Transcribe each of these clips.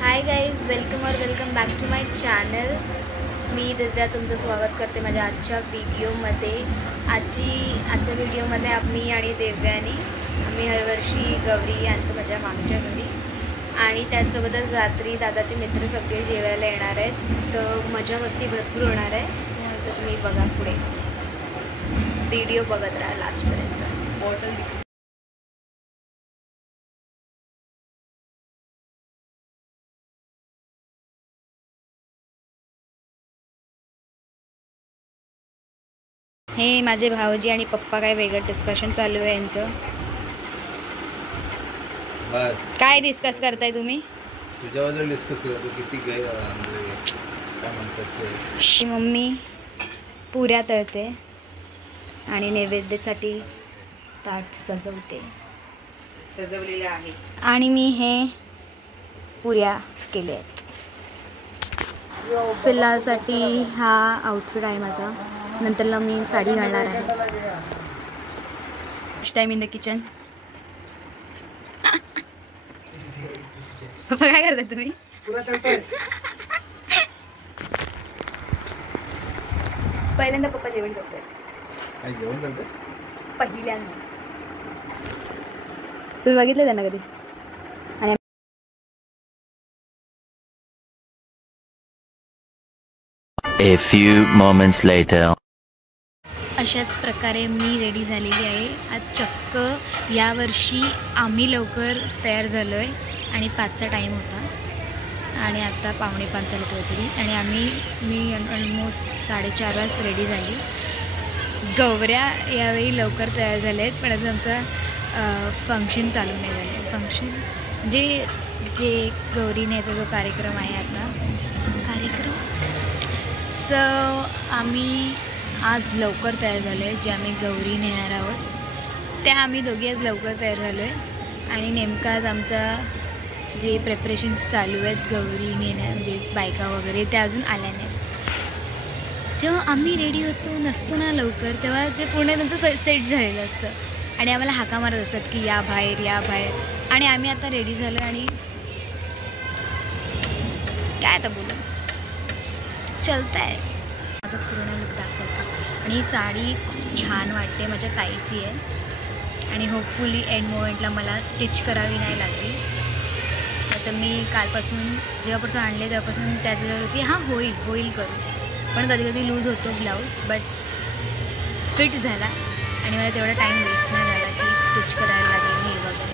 High guys, welcome back to my channel. मी दिव्या तुमचं स्वागत करते माझ्या आजच्या व्हिडिओमध्ये। आजच्या व्हिडिओमध्ये आम्ही आणि दिव्यानी आम्ही हरवर्षी गौरी आणतो माझ्या मागच्या घरी आणि त्यासोबतच रात्री दादाचे मित्र सगळे जेवायला येणार आहेत। तर मजा मस्ती भरपूर होणार आहे। तर तुम्ही बघा, पुढे व्हिडिओ बघत राहा लास्टपर्यंत। बॉटल हे माझे भाऊजी आणि पप्पा काय वेगळं डिस्कशन चालू आहे यांचं। बस काय डिस्कस करताय तुम्ही? तुझ्याबद्दल डिस्कस करतो किती काय म्हणतात ते। मम्मी पुऱ्या तळते आणि नैवेद्यासाठी ताट सजवलेले आहे आणि मी हे पुऱ्या केले आहेत। फिलहालसाठी हा आउटफिट आहे माझा, नंतरला मी साडी घालणार आहे। First time in the kitchen. पप्पा काय करताय तुम्ही? पहिल्यांदा पप्पा जेवण करताय। काय जेवण करते? पहिल्यांदा तुम्ही बघितलं त्यांना कधी? आणि A few moments later. अशाच प्रकारे मी रेडी झालेली आहे। आज चक्क यावर्षी आम्ही लवकर तयार झालो आहे आणि 5चा टाईम होता आणि आता 4:45 झाले काहीतरी आणि मी ऑलमोस्ट 4:30 वाजता रेडी झाली। गौऱ्या यावेळी लवकर तयार झाले आहेत, पण अजून आमचा फंक्शन चालू नाही झालं। फंक्शन जे गौरी न्यायचा जो कार्यक्रम आहे आता सो आम्ही आज लवकर तयार झालो आहे। जे आम्ही गौरी नेणार आहोत त्या आम्ही दोघी आज लवकर तयार झालो आहे आणि नेमका आज आमचा जे प्रेपरेशन्स चालू आहेत गौरी नेण्या म्हणजे बायका वगैरे त्या अजून आल्या नाहीत। जेव्हा आम्ही रेडी नसतो ना लवकर, तेव्हा ते पूर्ण त्यांचं सेट झालेलं असतं आणि आम्हाला हाका मारत असतात की या बाहेर आणि आम्ही आता रेडी झालो आणि काय आता बोलू, चलता आहे। माझा पूर्ण लुक दाखवतो आणि ही साडी खूप छान वाटते, माझ्या ताईची आहे आणि होपफुली एंड मोमेंटला मला स्टिच करावी नाही लागली। आता मी कालपासून जेव्हापासून आणले तेव्हापासून त्याच्यावर होती होईल करू, पण कधी कधी लूज होतो ब्लाऊज, बट फिट झाला आणि मला तेवढा टाईम वेस्ट नाही झाला की स्टिच करायला लागेल हे वगैरे।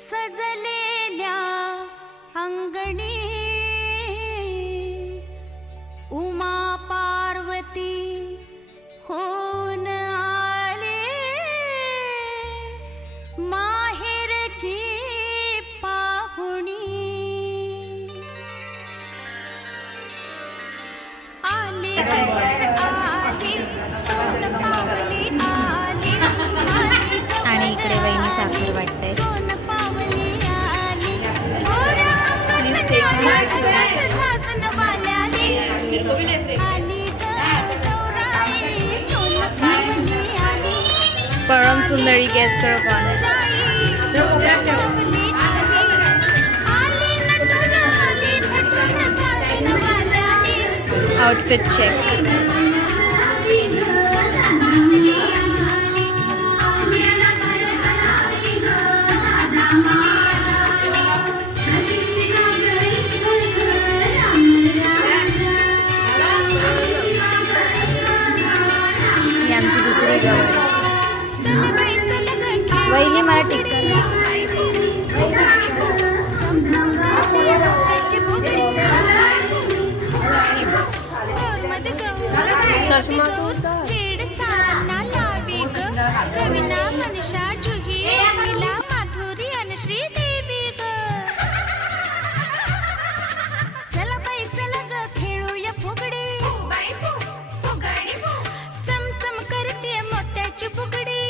सजलेल्या अंगणी उमा पार्वती होऊन आले, माहेरची पाहुणी आली आली सोन पावली आली आणि इकडे वहिनी साखर वाटते। सोन पावली आली गोऱ्या अंगणात साजन वाल्याली आली गौराई सोन पावली आली परम सुंदरी गेस्ट सोन पावली आली नटून आली नटून साजन वाल्याली आउटफिट चेक। ही आमची दुसरी गौरी। वहिनी मला टिक्का मनीषा जुही मिला माधुरी आणि श्रीदेवी ग। चला बाई चला ग खेळूया फुगडी, चमचम करते मोत्याची फुगडी,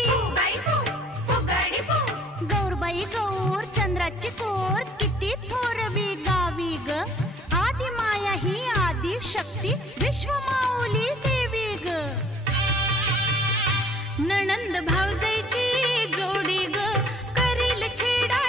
गौरबाई गौर चंद्राची कोर किती थोरवी गावी ग। आदि माया ही आदि शक्ती विश्व माऊली देवी ग। नणंद भावजाईची जोडी ग करील छेडा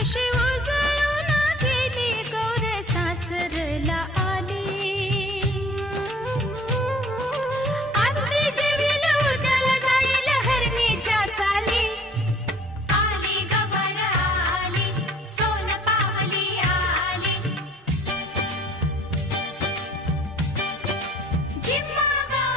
कशी उजळून गेली गौर सासरला आली. आज ती जेवील उद्याला जाईल हरणीच्या चाली. आली गवर आली सोन पावली आली. झिम्मागा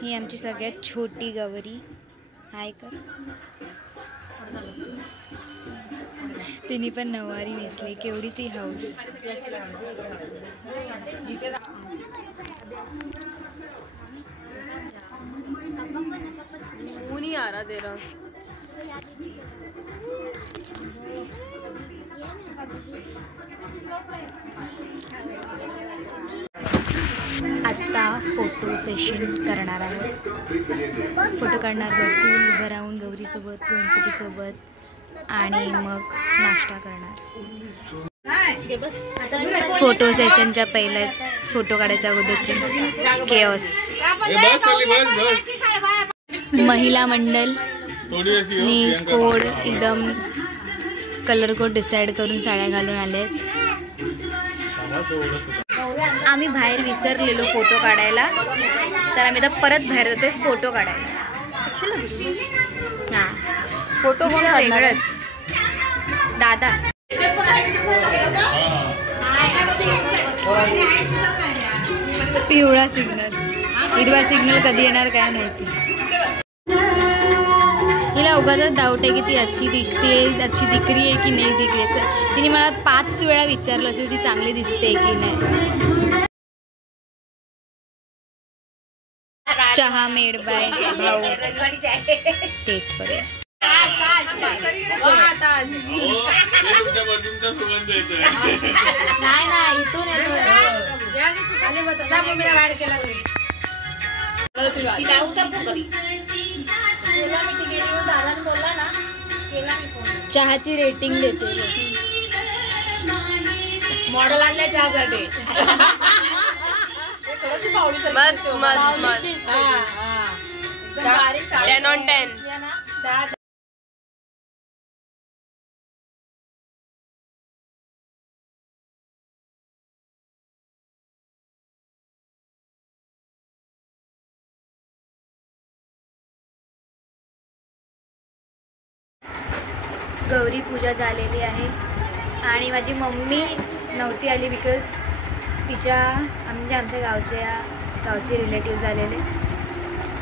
ही आमची सगळ्यात छोटी गौरी. हाय कर. तिने पण नऊवारी नेसली. केवढी ती हाऊस. नहीं आ रहा तेरा. आत्ता फोटो सेशन करणार आहे. फोटो काढणार बसून उभं राहून गौरीसोबत गणपतीसोबत आणि मग नाश्ता करणार. फोटो सेशनच्या पहिल्या फोटो काढायच्या अगोदरचे केओस. महिला मंडल नी कोड एकदम कलर कोड डिसाईड करून साड्या घालून आले. आम्ही बाहेर विसरलेलो फोटो काढायला, तर आम्ही आता परत बाहेर जातोय फोटो काढायला. हां, फोटो वेगळंच. दादा पिवळा सिग्नल, हिरवा सिग्नल कधी येणार काय माहिती. हिला उगाच डाऊट आहे की ती अच्छी दिकरी आहे की नाही दिकरी. असं तिने मला 5 वेळा विचारलं असेल ती चांगली दिसते की नाही. चहा मेड बाय भाऊ. टेस्ट करूया. नाही इथून चहाची रेटिंग देते. मॉडेल आणल्या चहासाठी. मस्त मस्त मस्त. 10 on 10. गौरी पूजा झालेली आहे आणि माझी मम्मी नव्हती आली बिकॉज तिच्या आमच्या गावचे रिलेटिव्ह झालेले.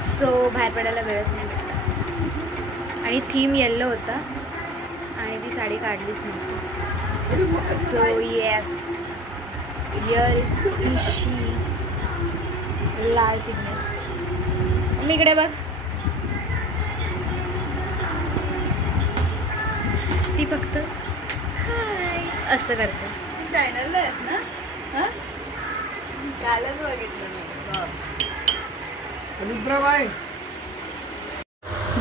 सो बाहेर पडायला वेळच नाही भेटला आणि थीम येल्लो होता आणि ती साडी काढलीच नव्हती. सो येस, हियर इज शी. लाल सिग्नल. मी इकडे बघ. ती फक्त हाय असं करते. चॅनलला आहेस ना? कालच बघितलं.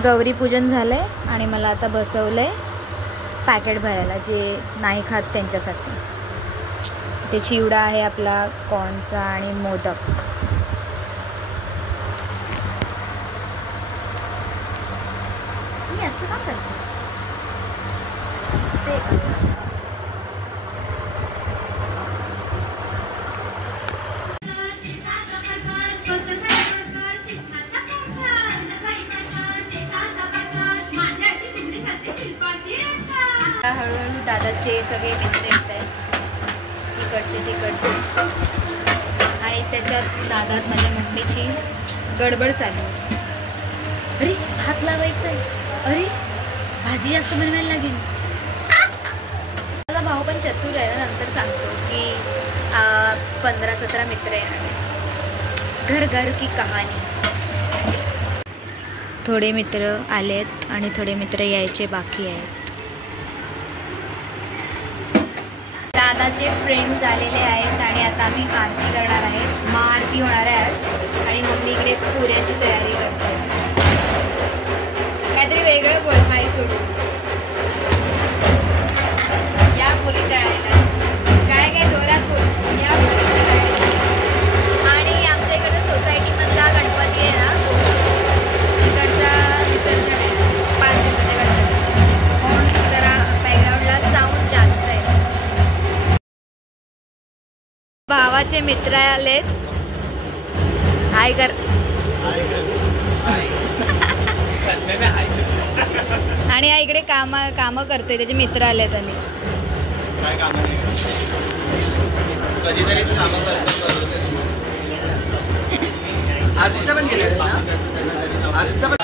गौरी पूजन झालंय आणि मला आता बसवलंय पॅकेट भरायला जे नाही खात त्यांच्यासाठी. ते चिवडा आहे आपला कॉर्नचा आणि मोदक. मी असं का करते? हळूहळू दादाचे सगळे मित्र येत आहेत, इकडचे तिकडचे. आणि त्याच्यात दादात माझ्या मम्मीची गडबड चालू आहे. अरे हात लावायचा आहे, अरे भाजी जास्त बनवायला लागेल. माझा भाऊ पण चतुर आहे ना, नंतर सांगतो की 15-17 मित्र येणार, घर घर की कहाणी. थोडे मित्र आलेत आणि थोडे मित्र यायचे बाकी आहेत. दादाचे फ्रेंड्स आलेले आहेत आणि आता आम्ही आरती करणार आहे. महाआरती होणार आहे आज आणि मम्मी इकडे पुऱ्याची तयारी करते. काहीतरी वेगळं बोल, हाय सोडून. या पुरी तळायला. काय काय जोरात बोल. या पुरी तळायला. आणि आमच्या इकडचा सोसायटीमधला गणपती आहे ना, तिकडचा विसर्जन आहे 5 दिवसाच्या गणपती, म्हणून जरा बॅकग्राऊंडला साऊंड जास्त आहे. भावाचे मित्र आलेत, हाय कर. आणि हा इकडे कामं करतोय, त्याचे मित्र आलेत. आणि आरतीचा पण केलं ना, आरतीचा पण.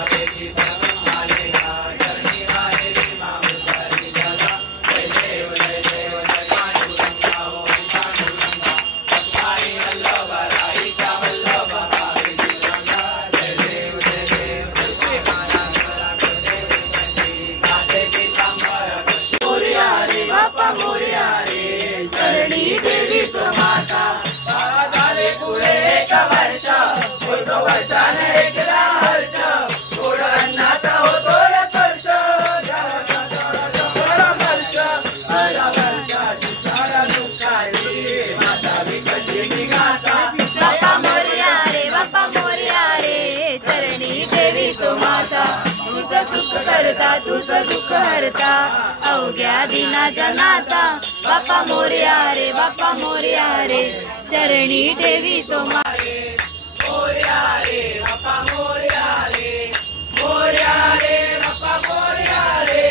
तुझं दुःख हरता, अवघ्या दिनाचा नाता. बाप्पा मोरया रे, बाप्पा मोरया रे, चरणी ठेवी तो मारे. मोरया रे बाप्पा मोरया रे, मोरया रे बाप्पा मोरया रे,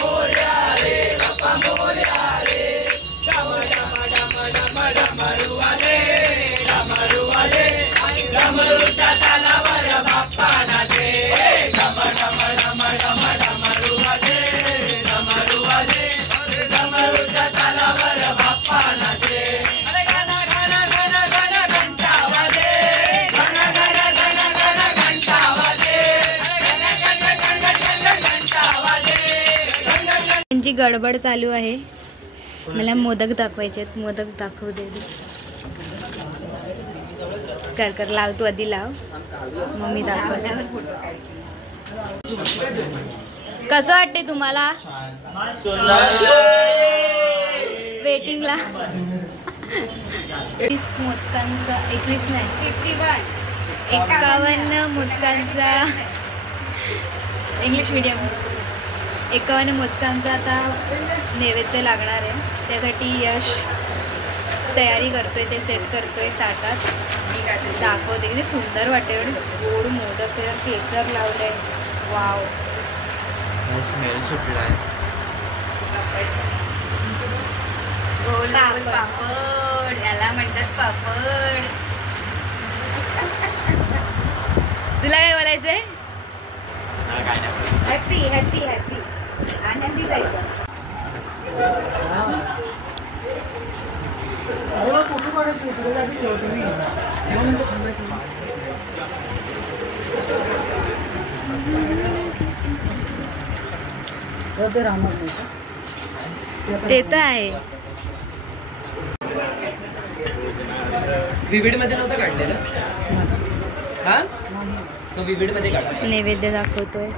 मोरया रे बाप्पा मोरया रे. डम डम डम डम डमरुवाले, डमरुवाले, डमरुच्या तालावर बाप्पा नाचे. डम डम डम डम डमरुवाले, डमरुवाले, डमरुच्या तालावर बाप्पा नाचे. अरे गाना गाना गाना गाना घंटा वाजे, गाना गाना गाना गाना घंटा वाजे, गाना गाना गाना गाना घंटा वाजे. त्यांची गडबड चालू आहे. मला मोदक दाखवायचे आहेत, मोदक दाखवू दे. कर कर, लाव तू आधी लाव, मम्मी दाखव. कसं वाटते तुम्हाला? वेटिंगला 21 मोदकांचा, 21 नाही 51 मोदकांचा, इंग्लिश मीडियम, 51 मोदकांचा आता नैवेद्य लागणार आहे. त्यासाठी यश तयारी करतोय, ते सेट करतोय ताटात. दाखवते किती सुंदर वाटते. एवढे गोड मोदक, त्यावर केसर लावलंय. Wow, smell सुटलाय. गोल गोल पापड, याला म्हणतात पापड. तुला काय बोलायचंय? हॅपी हॅपी हॅपी आनंदी जायचं. ते तर आहे. विविड मध्ये नव्हतं काढलेलं, हा तो विविड मध्ये काढा. नैवेद्य दाखवतोय.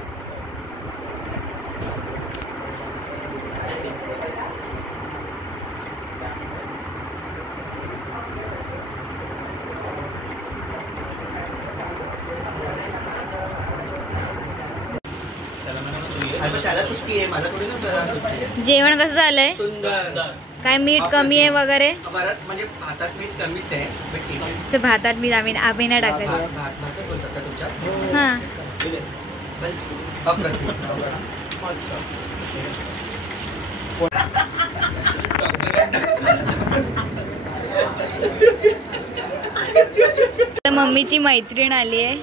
त्याला सुट्टी आहे, माझा थोडी नव्हतं सुट्टी आहे. जेवण कसं झालंय? सुंदर. काय मीठ कमी आहे वगैरे? परत म्हणजे भातात मीठ कमीच आहे, पण ठीक आहे. भातात मीठ आम्ही नाही टाकायचं. भातच बोलतात का तुमच्या? हां, पण अप्रतिम. मम्मीची मैत्रीण आली आहे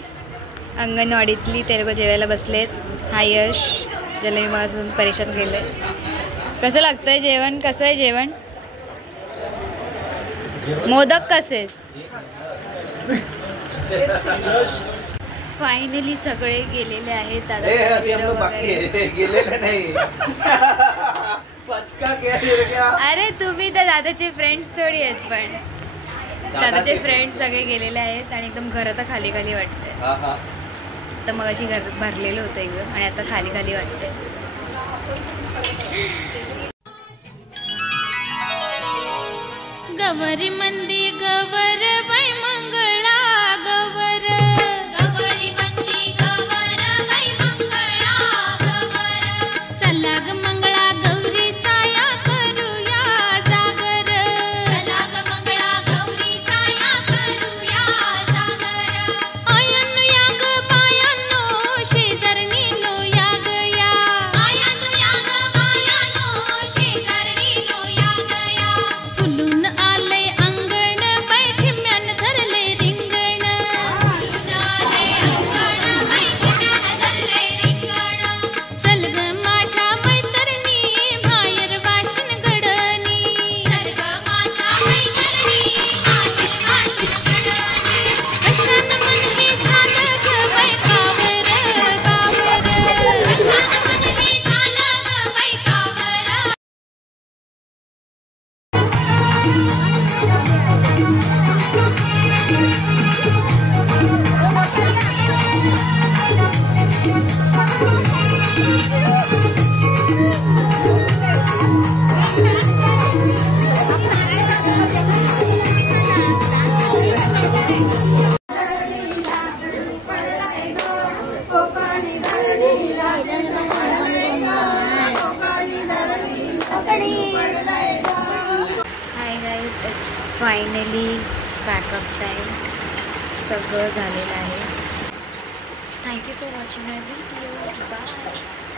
अंगणवाडीतली, ते लोक जेवायला बसलेत. हा यश, ज्याला मी माझून परेशान केलं आहे. कसं लागतंय जेवण? कसं आहे जेवण? मोदक कसे? फायनली सगळे गेलेले आहेत. अरे तुम्ही तर दादाचे फ्रेंड्स थोडी आहेत, पण दादाचे फ्रेंड्स सगळे गेलेले आहेत आणि एकदम घर आता खाली खाली वाटतंय. तर मग अशी घर भरलेलं होतं एकदम आणि आता खाली खाली वाटतंय. गवरी मंदी गवर बाई मंगळा गवर, गवरी मंदी गवर बाई मंगळा गवर, चला ग मंगळा गौरीचा या करूया जागर, चला ग मंगळा गौरीचा या करूया जागर. आयानो या ग बायानो शेजारणीनो या ग या, आयानो या ग बायानो शेजारणीनो या ग या. फुलून आलंय अंगण बाई चिम्यान धरले रिंगण, फुलून आलंय अंगण बाई चिम्यान धरले रिंगण. चल ग माझ्या मैत्रिणी बाहेर वाशिन गडणी, चल ग माझ्या मैत्रिणी बाहेर वाशिन गडणी. कशान मन हे झालं ग बाई कावर बावर, कशान मन हे झालं ग बाई कावर. Hi guys, it's finally backup time. सगळं झालेलं आहे. Thank you for watching my video. Bye.